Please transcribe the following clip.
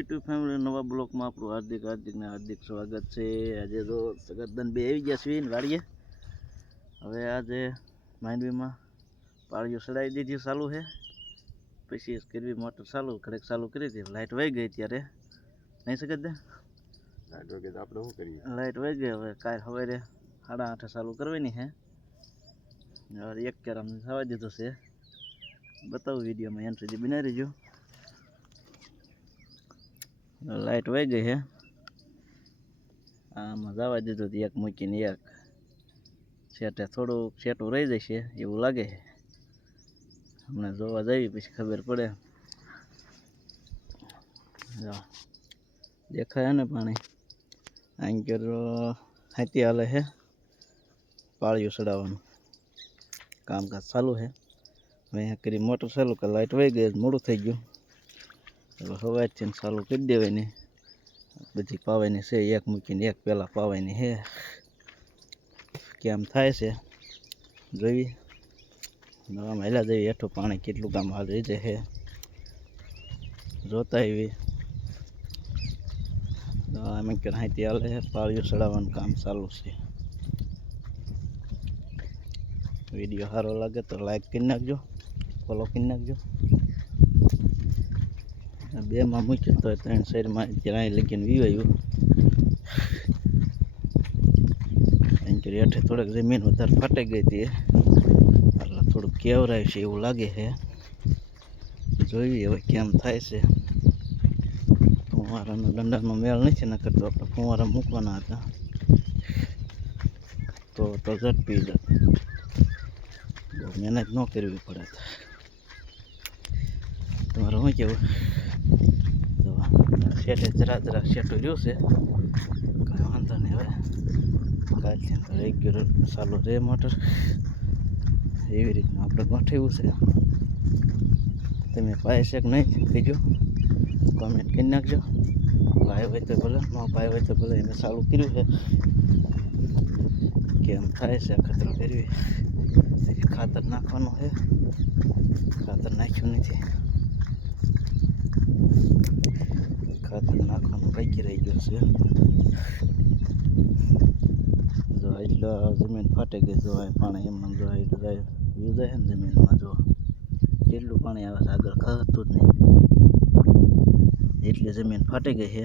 YouTube family નવા બ્લોકમાં આપણું હાર્દિક હાર્દિકને હાર્દિક સ્વાગત છે. આજે તો સગતદન બે આવી ગયા છીએ વાળીએ હવે આજે માંડવીમાં પાળીઓ ચડાવી દીધી ચાલુ છે. પછી કરવી મોટર ચાલુ ઘડીક ચાલુ કરી હતી. લાઇટ વહી ગઈ ત્યારે નહીં સગતદન લાઈટ વગર તો આપણે શું કરીએ? લાઇટ વહી ગઈ. હવે કાંઈ સવારે સાડા આઠે ચાલુ કરવાની છે. એક કેરામ થવા દીધો છે. બતાવું વિડીયોમાં સુધી બનાવી રહેજો. લાઇટ વહી ગઈ છે આમાં જવા દીધું હતું એક મૂકીને એક. સેટે થોડુંક સેટું રહી જશે એવું લાગે છે. હમણાં જોવા જઈએ પછી ખબર પડે. દેખાય ને પાણી. આંકર હાથી હાલે છે પાળિયું ચડાવવાનું. કામકાજ ચાલુ છે હવે અહીંયા કરી મોટર ચાલુ કે લાઇટ વહી ગઈ મોડું થઈ ગયું. હવે હવાજથી ને ચાલુ કરી દેવાની. બધી પાવાની છે, એક મૂકીને એક પહેલાં પાવાની છે. કેમ થાય છે? જોઈ આમ હેલા જઈએ હેઠું પાણી કેટલું કામ હાલ રહી છે. જોતા એવી અમે કે હાથી હાલે છે, પાળીઓ ચડાવવાનું કામ ચાલુ છે. વીડિયો સારો લાગે તો લાઈક કરી નાખજો ફોલો કરી નાખજો. બેમાં મૂક્યું તો ત્રણ શહેરમાં અહીં લગીને વિવાયું. કે હેઠે થોડીક જમીન વધારે ફાટી ગઈ હતી. એટલે થોડુંક કેવરાય છે એવું લાગે છે. જોઈએ હવે કેમ થાય છે. ફુવારાનો દંડાનો મેળ નથી ન કરતો, આપણે ફુવારા મૂકવાના હતા. તો તો ઝડપી બહુ મહેનત ન કરવી પડે. તમારે શું કેવું? શેઠે જરા જરા શેઠું રહ્યું છે કાંઈ વાંધો નહીં હવે કાલથી રેગ્યુલર ચાલુ રે મોટર એવી રીતનું આપણે ગોઠવ્યું છે તમે પાય છે કે નહીં કીજો કોમેન્ટ કરી નાખજો પાય હોય તો ભલે ન પાય હોય તો ભલે એને ચાલુ કર્યું છે કેમ થાય છે ખતરો કરવી ખાતર નાખવાનું છે ખાતર નાખ્યું નથી ખાતર બાકી રહી ગયું છે જો એટલે જમીન ફાટી ગઈ જો પાણી એમને જો એટલે જાય વ્યૂ જાય ને જમીનમાં જો કેટલું પાણી આવે છે આગળ ખાતું જ નહીં એટલી જમીન ફાટી ગઈ છે